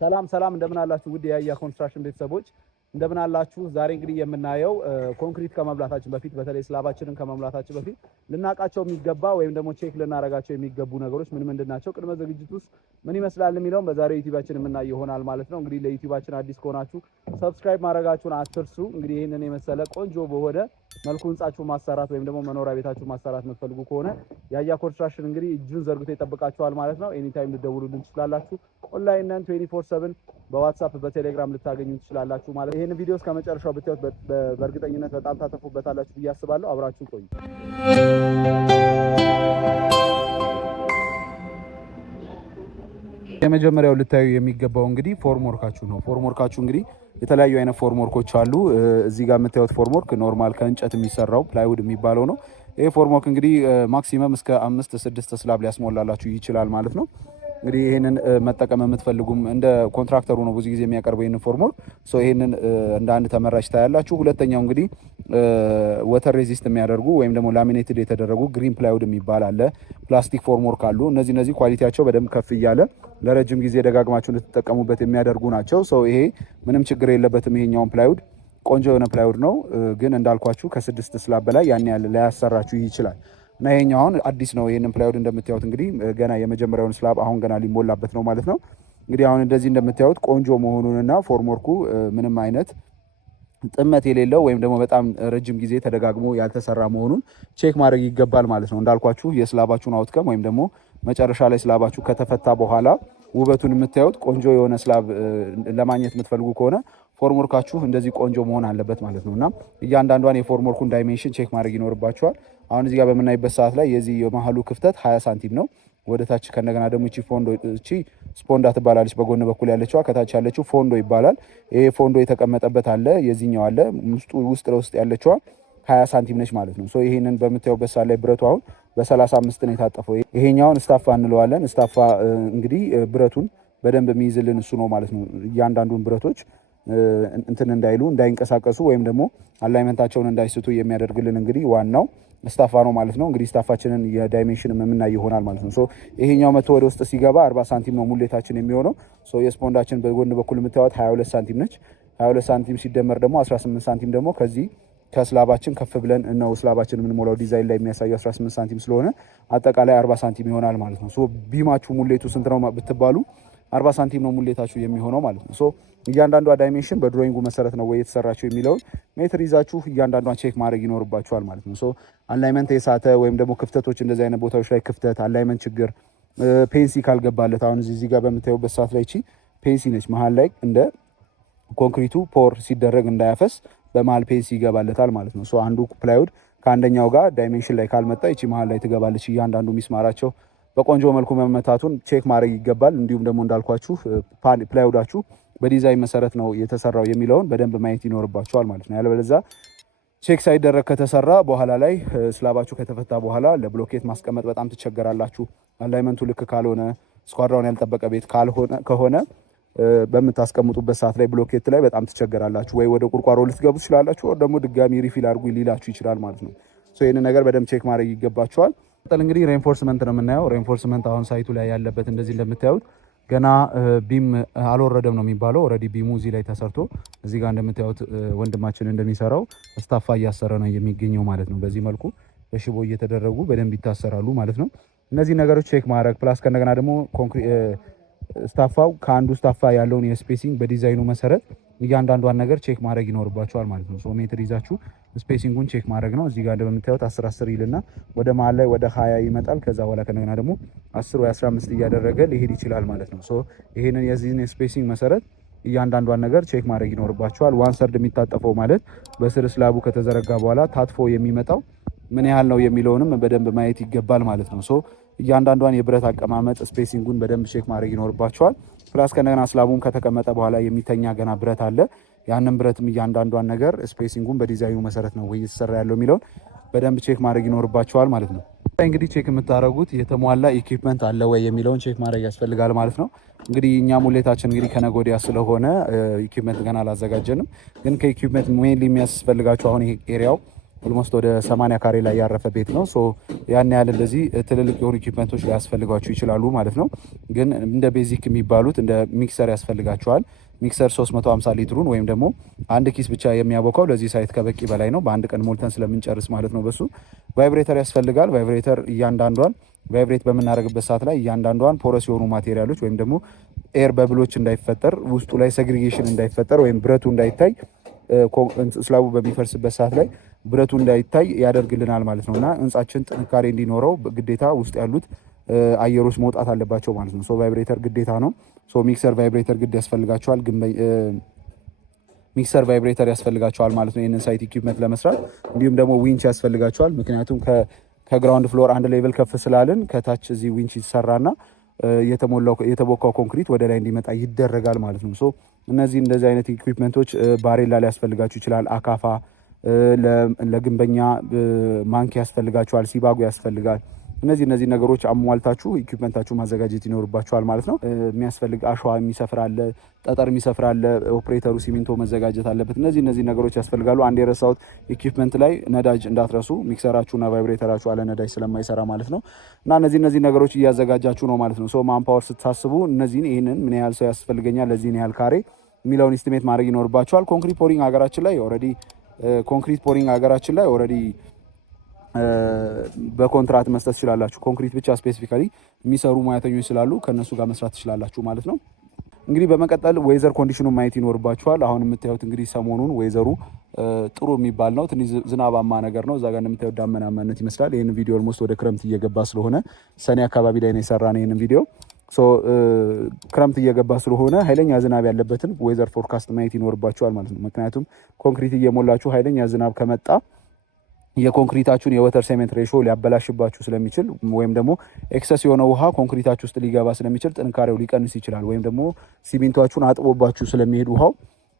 ሰላም እንደምን አላችሁ ውድ የያያ ኮንስትራክሽን ቤተሰቦች እንደምን አላችሁ። ዛሬ እንግዲህ የምናየው ኮንክሪት ከመብላታችን በፊት በተለይ ስላባችንን ከመብላታችን በፊት ልናቃቸው የሚገባ ወይም ደግሞ ቼክ ልናረጋቸው የሚገቡ ነገሮች ምን ምንድናቸው፣ ቅድመ ዝግጅቱስ ምን ይመስላል የሚለውን በዛሬው ዩቲዩባችን የምናየው ይሆናል ማለት ነው። እንግዲህ ለዩቲዩባችን አዲስ ከሆናችሁ ሰብስክራይብ ማድረጋችሁን አትርሱ። እንግዲህ ይሄንን የመሰለ ቆንጆ በሆነ መልኩ ህንጻችሁ ማሰራት ወይም ደግሞ መኖሪያ ቤታችሁ ማሰራት የምትፈልጉ ከሆነ ያያ ኮንስትራክሽን እንግዲህ እጁን ዘርግቶ ይጠብቃችኋል ማለት ነው። ኤኒ ታይም ልደውሉልን ትችላላችሁ። ኦንላይን ነን 24/7 በዋትስአፕ በቴሌግራም ልታገኙ ትችላላችሁ ማለት። ይሄን ቪዲዮ እስከ መጨረሻው ብታዩት በእርግጠኝነት በጣም ታተርፉበታላችሁ ብዬ አስባለሁ። አብራችሁ ቆዩ። የመጀመሪያው ልታዩ የሚገባው እንግዲህ ፎርምወርካችሁ ነው። ፎርምወርካችሁ እንግዲህ የተለያዩ አይነት ፎርምወርኮች አሉ። እዚህ ጋር የምታዩት ፎርምወርክ ኖርማል ከእንጨት የሚሰራው ፕላይውድ የሚባለው ነው። ይሄ ፎርምወርክ እንግዲህ ማክሲመም እስከ 5-6 ስላብ ሊያስሞላላችሁ ይችላል ማለት ነው። እንግዲህ ይሄንን መጠቀም የምትፈልጉም እንደ ኮንትራክተሩ ነው ብዙ ጊዜ የሚያቀርበው ይሄንን ፎርምወርክ። ሶ ይሄንን እንደ አንድ ተመራጭ ታያላችሁ። ሁለተኛው እንግዲህ ወተር ሬዚስት የሚያደርጉ ወይም ደግሞ ላሚኔትድ የተደረጉ ግሪን ፕላይውድ የሚባል አለ። ፕላስቲክ ፎርምወርክ አሉ። እነዚህ ኳሊቲያቸው በደንብ ከፍ እያለ ለረጅም ጊዜ ደጋግማችሁ እንድትጠቀሙበት የሚያደርጉ ናቸው። ሶ ይሄ ምንም ችግር የለበትም። ይሄኛውን ፕላይውድ ቆንጆ የሆነ ፕላይውድ ነው። ግን እንዳልኳችሁ ከ6 ስላብ በላይ ያን ያህል ላያሰራችሁ ይችላል። እና ይሄኛው አሁን አዲስ ነው። ይሄንን ፕላይውድ እንደምታዩት እንግዲህ ገና የመጀመሪያውን ስላብ አሁን ገና ሊሞላበት ነው ማለት ነው። እንግዲህ አሁን እንደዚህ እንደምታዩት ቆንጆ መሆኑንና ፎርምወርኩ ምንም አይነት ጥመት የሌለው ወይም ደግሞ በጣም ረጅም ጊዜ ተደጋግሞ ያልተሰራ መሆኑን ቼክ ማድረግ ይገባል ማለት ነው። እንዳልኳችሁ የስላባችሁን አውትከም ወይም ደግሞ መጨረሻ ላይ ስላባችሁ ከተፈታ በኋላ ውበቱን የምታዩት ቆንጆ የሆነ ስላብ ለማግኘት የምትፈልጉ ከሆነ ፎርምወርካችሁ እንደዚህ ቆንጆ መሆን አለበት ማለት ነውና እያንዳንዷን የፎርምወርኩን ዳይሜንሽን ቼክ ማድረግ ይኖርባችኋል። አሁን እዚህ ጋር በምናይበት ሰዓት ላይ የዚህ የመሃሉ ክፍተት 20 ሳንቲም ነው። ወደ ታች ከነገና ደግሞ እቺ ስፖንዳ ትባላለች። በጎን በኩል ያለችዋ ከታች ያለችው ፎንዶ ይባላል። ይሄ ፎንዶ የተቀመጠበት አለ፣ የዚህኛው አለ። ውስጥ ለውስጥ ያለችዋ 20 ሳንቲም ነች ማለት ነው። ሶ ይሄንን በምታዩበት ሰዓት ላይ ብረቱ አሁን በ35 ነው የታጠፈው። ይሄኛውን ስታፋ እንለዋለን። ስታፋ እንግዲህ ብረቱን በደንብ የሚይዝልን እሱ ነው ማለት ነው። እያንዳንዱን ብረቶች እንትን እንዳይሉ እንዳይንቀሳቀሱ ወይም ደግሞ አላይመንታቸውን እንዳይስቱ የሚያደርግልን እንግዲህ ዋናው ስታፋ ነው ማለት ነው። እንግዲህ ስታፋችንን የዳይሜንሽን የምናይ ይሆናል ማለት ነው። ሶ ይሄኛው መቶ ወደ ውስጥ ሲገባ 40 ሳንቲም ነው ሙሌታችን የሚሆነው። ሶ የስፖንዳችን በጎን በኩል የምታዩት 22 ሳንቲም ነች። 22 ሳንቲም ሲደመር ደግሞ 18 ሳንቲም ደግሞ ከዚህ ከስላባችን ከፍ ብለን ነው ስላባችን የምንሞላው። ዲዛይን ላይ የሚያሳየው 18 ሳንቲም ስለሆነ አጠቃላይ 40 ሳንቲም ይሆናል ማለት ነው። ሶ ቢማችሁ ሙሌቱ ስንት ነው ብትባሉ 40 ሳንቲም ነው ሙሌታችሁ የሚሆነው ማለት ነው። ሶ እያንዳንዷ ዳይሜንሽን በድሮይንጉ መሰረት ነው ወይ የተሰራችው የሚለውን ሜትር ይዛችሁ እያንዳንዷን ቼክ ማድረግ ይኖርባችኋል ማለት ነው። ሶ አላይመንት የሳተ ወይም ደግሞ ክፍተቶች እንደዚህ አይነት ቦታዎች ላይ ክፍተት፣ አላይመንት ችግር፣ ፔንሲ ካልገባለት አሁን እዚህ ጋር በምታዩበት ሰዓት ላይ እቺ ፔንሲ ነች። መሀል ላይ እንደ ኮንክሪቱ ፖር ሲደረግ እንዳያፈስ በመሀል ፔንሲ ይገባለታል ማለት ነው። ሶ አንዱ ፕላይውድ ከአንደኛው ጋር ዳይሜንሽን ላይ ካልመጣ እቺ መሀል ላይ ትገባለች። እያንዳንዱ ሚስማራቸው በቆንጆ መልኩ መመታቱን ቼክ ማድረግ ይገባል። እንዲሁም ደግሞ እንዳልኳችሁ ፕላይውዳችሁ በዲዛይን መሰረት ነው የተሰራው የሚለውን በደንብ ማየት ይኖርባችኋል ማለት ነው። ያለበለዚያ ቼክ ሳይደረግ ከተሰራ በኋላ ላይ ስላባችሁ ከተፈታ በኋላ ለብሎኬት ማስቀመጥ በጣም ትቸገራላችሁ። አላይመንቱ ልክ ካልሆነ ስኳድራውን ያልጠበቀ ቤት ከሆነ በምታስቀምጡበት ሰዓት ላይ ብሎኬት ላይ በጣም ትቸገራላችሁ። ወይ ወደ ቁርቋሮ ልትገቡ ትችላላችሁ፣ ወይ ደግሞ ድጋሚ ሪፊል አድርጉ ሊላችሁ ይችላል ማለት ነው። ሶ ይሄንን ነገር በደንብ ቼክ ማድረግ ይገባችኋል። እንግዲህ ሬንፎርስመንት ነው የምናየው። ሬንፎርስመንት አሁን ሳይቱ ላይ ያለበት እንደዚህ እንደምታዩት ገና ቢም አልወረደም ነው የሚባለው። ኦልሬዲ ቢሙ እዚህ ላይ ተሰርቶ እዚህ ጋር እንደምታዩት ወንድማችን እንደሚሰራው ስታፋ እያሰረ ነው የሚገኘው ማለት ነው። በዚህ መልኩ በሽቦ እየተደረጉ በደንብ ይታሰራሉ ማለት ነው። እነዚህ ነገሮች ቼክ ማድረግ ፕላስ ከእንደገና ደግሞ ስታፋው ከአንዱ ስታፋ ያለውን የስፔሲንግ በዲዛይኑ መሰረት እያንዳንዷን ነገር ቼክ ማድረግ ይኖርባቸዋል ማለት ነው። ሶ ሜትር ይዛችሁ ስፔሲንጉን ቼክ ማድረግ ነው። እዚህ ጋር እንደምታዩት 10 ይልና ወደ መሀል ላይ ወደ 20 ይመጣል። ከዛ በኋላ ከእንደገና ደግሞ 10 ወይ 15 እያደረገ ሊሄድ ይችላል ማለት ነው። ሶ ይሄንን የዚህን ስፔሲንግ መሰረት እያንዳንዷን ነገር ቼክ ማድረግ ይኖርባቸዋል። ዋን ሰርድ የሚታጠፈው ማለት በስር ስላቡ ከተዘረጋ በኋላ ታጥፎ የሚመጣው ምን ያህል ነው የሚለውንም በደንብ ማየት ይገባል ማለት ነው። ሶ እያንዳንዷን የብረት አቀማመጥ ስፔሲንጉን በደንብ ቼክ ማድረግ ይኖርባቸዋል። ፕላስ ከነገና ስላቡም ከተቀመጠ በኋላ የሚተኛ ገና ብረት አለ። ያንን ብረትም እያንዳንዷን ነገር ስፔሲንጉን በዲዛይኑ መሰረት ነው ወይ እየተሰራ ያለው የሚለውን በደንብ ቼክ ማድረግ ይኖርባቸዋል ማለት ነው። እንግዲህ ቼክ የምታደርጉት የተሟላ ኢኩዊፕመንት አለ ወይ የሚለውን ቼክ ማድረግ ያስፈልጋል ማለት ነው። እንግዲህ እኛ ሙሌታችን እንግዲህ ከነገ ወዲያ ስለሆነ ኢኩዊፕመንት ገና አላዘጋጀንም። ግን ከኢኩዊፕመንት ሜንሊ የሚያስፈልጋቸው አሁን ይሄ ኤሪያው ኦልሞስት ወደ 80 ካሬ ላይ ያረፈ ቤት ነው። ሶ ያን ያህል እንደዚህ ትልልቅ የሆኑ ኢኩዊፕመንቶች ሊያስፈልጓችሁ ይችላሉ ማለት ነው። ግን እንደ ቤዚክ የሚባሉት እንደ ሚክሰር ያስፈልጋቸዋል። ሚክሰር 350 ሊትሩን ወይም ደግሞ አንድ ኪስ ብቻ የሚያቦካው ለዚህ ሳይት ከበቂ በላይ ነው። በአንድ ቀን ሞልተን ስለምንጨርስ ማለት ነው። በሱ ቫይብሬተር ያስፈልጋል። ቫይብሬተር እያንዳንዷን ቫይብሬት በምናደርግበት ሰዓት ላይ እያንዳንዷን ፖረስ የሆኑ ማቴሪያሎች ወይም ደግሞ ኤር በብሎች እንዳይፈጠር ውስጡ ላይ ሴግሪጌሽን እንዳይፈጠር ወይም ብረቱ እንዳይታይ ስላቡ በሚፈርስበት ሰዓት ላይ ብረቱ እንዳይታይ ያደርግልናል ማለት ነው። እና ህንጻችን ጥንካሬ እንዲኖረው ግዴታ ውስጥ ያሉት አየሮች መውጣት አለባቸው ማለት ነው። ሶ ቫይብሬተር ግዴታ ነው። ሶ ሚክሰር ቫይብሬተር ግድ ያስፈልጋቸዋል። ሚክሰር ቫይብሬተር ያስፈልጋቸዋል ማለት ነው ይህንን ሳይት ኢኩዊፕመንት ለመስራት። እንዲሁም ደግሞ ዊንች ያስፈልጋቸዋል። ምክንያቱም ከግራውንድ ፍሎር አንድ ሌቭል ከፍ ስላልን ከታች እዚህ ዊንች ይሰራና የተቦካው ኮንክሪት ወደ ላይ እንዲመጣ ይደረጋል ማለት ነው። ሶ እንደዚህ አይነት ኢኩዊፕመንቶች ባሬላ ሊያስፈልጋችሁ ይችላል። አካፋ፣ ለግንበኛ ማንኪ ያስፈልጋችኋል። ሲባጎ ያስፈልጋል። እነዚህ ነገሮች አሟልታችሁ ኢኩዊፕመንታችሁ ማዘጋጀት ይኖርባችኋል ማለት ነው። የሚያስፈልግ አሸዋ የሚሰፍር አለ፣ ጠጠር የሚሰፍር አለ፣ ኦፕሬተሩ ሲሚንቶ መዘጋጀት አለበት። እነዚህ ነገሮች ያስፈልጋሉ። አንድ የረሳሁት ኢኩዊፕመንት ላይ ነዳጅ እንዳትረሱ። ሚክሰራችሁና ቫይብሬተራችሁ አለ ነዳጅ ስለማይሰራ ማለት ነው። እና እነዚህ ነገሮች እያዘጋጃችሁ ነው ማለት ነው። ሶ ማንፓወር ስታስቡ ይህንን ምን ያህል ሰው ያስፈልገኛል፣ ለዚህን ያህል ካሬ የሚለውን ኢስቲሜት ማድረግ ይኖርባችኋል። ኮንክሪት ፖሪንግ ሀገራችን ላይ ኦልሬዲ በኮንትራት መስጠት ትችላላችሁ። ኮንክሪት ብቻ ስፔሲፊካሊ የሚሰሩ ሙያተኞች ስላሉ ከነሱ ጋር መስራት ትችላላችሁ ማለት ነው። እንግዲህ በመቀጠል ዌዘር ኮንዲሽኑን ማየት ይኖርባችኋል። አሁን የምታዩት እንግዲህ ሰሞኑን ዌዘሩ ጥሩ የሚባል ነው። ትንሽ ዝናባማ ነገር ነው። እዛ ጋር እንደምታዩት ዳመናማነት ይመስላል። ይህን ቪዲዮ ኦልሞስት ወደ ክረምት እየገባ ስለሆነ ሰኔ አካባቢ ላይ ነው የሰራነው ይህንን ቪዲዮ። ክረምት እየገባ ስለሆነ ኃይለኛ ዝናብ ያለበትን ዌዘር ፎርካስት ማየት ይኖርባችኋል ማለት ነው። ምክንያቱም ኮንክሪት እየሞላችሁ ኃይለኛ ዝናብ ከመጣ የኮንክሪታችሁን የወተር ሴሜንት ሬሾ ሊያበላሽባችሁ ስለሚችል ወይም ደግሞ ኤክሰስ የሆነ ውሃ ኮንክሪታችሁ ውስጥ ሊገባ ስለሚችል ጥንካሬው ሊቀንስ ይችላል። ወይም ደግሞ ሲሚንቶአችሁን አጥቦባችሁ ስለሚሄድ ውሃው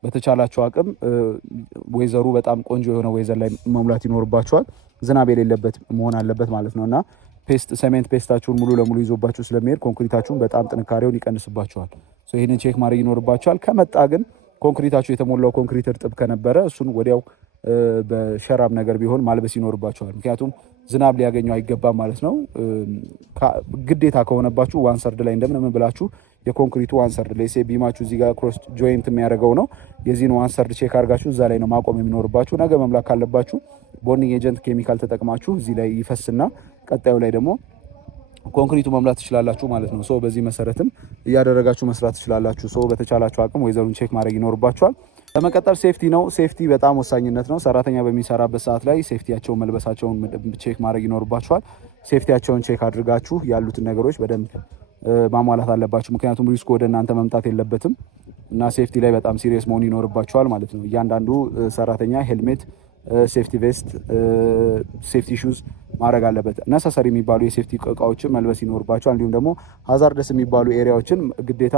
በተቻላችሁ አቅም ዌዘሩ በጣም ቆንጆ የሆነ ዌዘር ላይ መሙላት ይኖርባችኋል። ዝናብ የሌለበት መሆን አለበት ማለት ነውና ሴሜንት ፔስታችሁን ሙሉ ለሙሉ ይዞባችሁ ስለሚሄድ ኮንክሪታችሁን በጣም ጥንካሬውን ይቀንስባችኋል። ይህንን ቼክ ማድረግ ይኖርባችኋል። ከመጣ ግን ኮንክሪታችሁ የተሞላው ኮንክሪት እርጥብ ከነበረ እሱን ወዲያው በሸራም ነገር ቢሆን ማልበስ ይኖርባችኋል። ምክንያቱም ዝናብ ሊያገኘው አይገባም ማለት ነው። ግዴታ ከሆነባችሁ ዋን ሰርድ ላይ እንደምን ብላችሁ የኮንክሪቱ ዋን ሰርድ ላይ ቢማችሁ እዚህ ጋር ክሮስ ጆይንት የሚያደርገው ነው። የዚህን ዋን ሰርድ ቼክ አድርጋችሁ እዛ ላይ ነው ማቆም የሚኖርባችሁ። ነገ መምላክ ካለባችሁ ቦንዲንግ ኤጀንት ኬሚካል ተጠቅማችሁ እዚህ ላይ ይፈስና ቀጣዩ ላይ ደግሞ ኮንክሪቱ መምላት ትችላላችሁ ማለት ነው። በዚህ መሰረትም እያደረጋችሁ መስራት ትችላላችሁ። በተቻላችሁ አቅም ወይዘሩን ቼክ ማድረግ ይኖርባችኋል። በመቀጠል ሴፍቲ ነው። ሴፍቲ በጣም ወሳኝነት ነው። ሰራተኛ በሚሰራበት ሰዓት ላይ ሴፍቲያቸውን መልበሳቸውን ቼክ ማድረግ ይኖርባችኋል። ሴፍቲያቸውን ቼክ አድርጋችሁ ያሉትን ነገሮች በደንብ ማሟላት አለባችሁ። ምክንያቱም ሪስኩ ወደ እናንተ መምጣት የለበትም እና ሴፍቲ ላይ በጣም ሲሪየስ መሆን ይኖርባችኋል ማለት ነው። እያንዳንዱ ሰራተኛ ሄልሜት፣ ሴፍቲ ቬስት፣ ሴፍቲ ሹዝ ማድረግ አለበት። ነሰሰሪ የሚባሉ የሴፍቲ እቃዎችን መልበስ ይኖርባቸዋል። እንዲሁም ደግሞ ሀዛርደስ የሚባሉ ኤሪያዎችን ግዴታ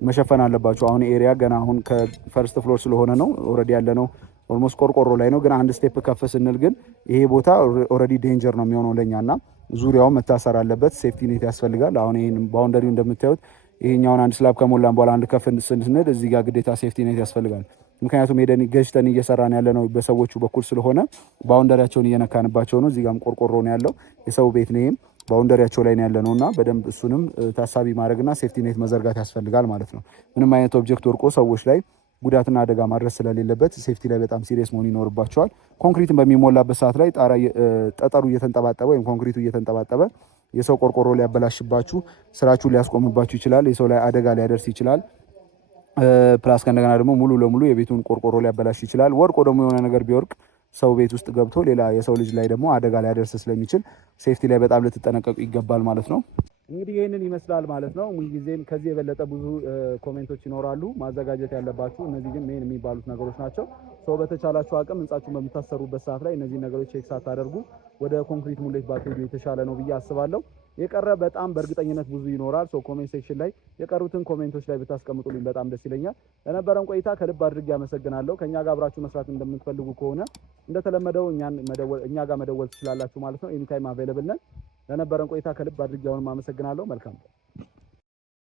መሸፈን አለባቸው። አሁን ኤሪያ ገና አሁን ከፈርስት ፍሎር ስለሆነ ነው ኦልሬዲ ያለ ነው። ኦልሞስት ቆርቆሮ ላይ ነው። ግን አንድ ስቴፕ ከፍ ስንል ግን ይሄ ቦታ ኦልሬዲ ዴንጀር ነው የሚሆነው ለኛና ዙሪያውን መታሰር አለበት። ሴፍቲ ኔት ያስፈልጋል። አሁን ይሄን ባውንደሪው እንደምታዩት ይሄኛውን አንድ ስላብ ከሞላን በኋላ አንድ ከፍ ስንል እዚህ ጋር ግዴታ ሴፍቲ ኔት ያስፈልጋል። ምክንያቱም ሄደን ገጭተን እየሰራን ያለ ነው በሰዎቹ በኩል ስለሆነ ባውንደሪያቸውን እየነካንባቸው ነው። እዚህ ጋርም ቆርቆሮ ነው ያለው የሰው ቤት ነው። ይሄም ባውንደሪያቸው ላይ ነው ያለ ነውና በደንብ እሱንም ታሳቢ ማድረግና ሴፍቲ ኔት መዘርጋት ያስፈልጋል ማለት ነው። ምንም አይነት ኦብጀክት ወርቆ ሰዎች ላይ ጉዳትና አደጋ ማድረስ ስለሌለበት ሴፍቲ ላይ በጣም ሲሪየስ መሆን ይኖርባቸዋል። ኮንክሪትን በሚሞላበት ሰዓት ላይ ጠጠሩ እየተንጠባጠበ ወይም ኮንክሪቱ እየተንጠባጠበ የሰው ቆርቆሮ ሊያበላሽባችሁ፣ ስራችሁን ሊያስቆምባችሁ ይችላል። የሰው ላይ አደጋ ሊያደርስ ይችላል። ፕላስ ከእንደገና ደግሞ ሙሉ ለሙሉ የቤቱን ቆርቆሮ ሊያበላሽ ይችላል። ወርቆ ደግሞ የሆነ ነገር ቢወርቅ ሰው ቤት ውስጥ ገብቶ ሌላ የሰው ልጅ ላይ ደግሞ አደጋ ሊያደርስ ስለሚችል ሴፍቲ ላይ በጣም ልትጠነቀቁ ይገባል ማለት ነው። እንግዲህ ይህንን ይመስላል ማለት ነው። ምንጊዜም ከዚህ የበለጠ ብዙ ኮሜንቶች ይኖራሉ ማዘጋጀት ያለባችሁ። እነዚህ ግን ሜን የሚባሉት ነገሮች ናቸው። በተቻላችሁ አቅም ህንጻችሁን በምታሰሩበት ሰዓት ላይ እነዚህ ነገሮች ቼክ ሳታደርጉ ወደ ኮንክሪት ሙሌት ባትሄዱ የተሻለ ነው ብዬ አስባለሁ። የቀረ በጣም በእርግጠኝነት ብዙ ይኖራል። ኮሜንት ሴክሽን ላይ የቀሩትን ኮሜንቶች ላይ ብታስቀምጡልኝ በጣም ደስ ይለኛል። ለነበረን ቆይታ ከልብ አድርጌ አመሰግናለሁ። ከኛ ጋር አብራችሁ መስራት እንደምትፈልጉ ከሆነ እንደተለመደው እኛ ጋር መደወል ትችላላችሁ ማለት ነው። ኤኒታይም አቬይለብል ነን። ለነበረን ቆይታ ከልብ አድርጌ አሁንም አመሰግናለሁ። መልካም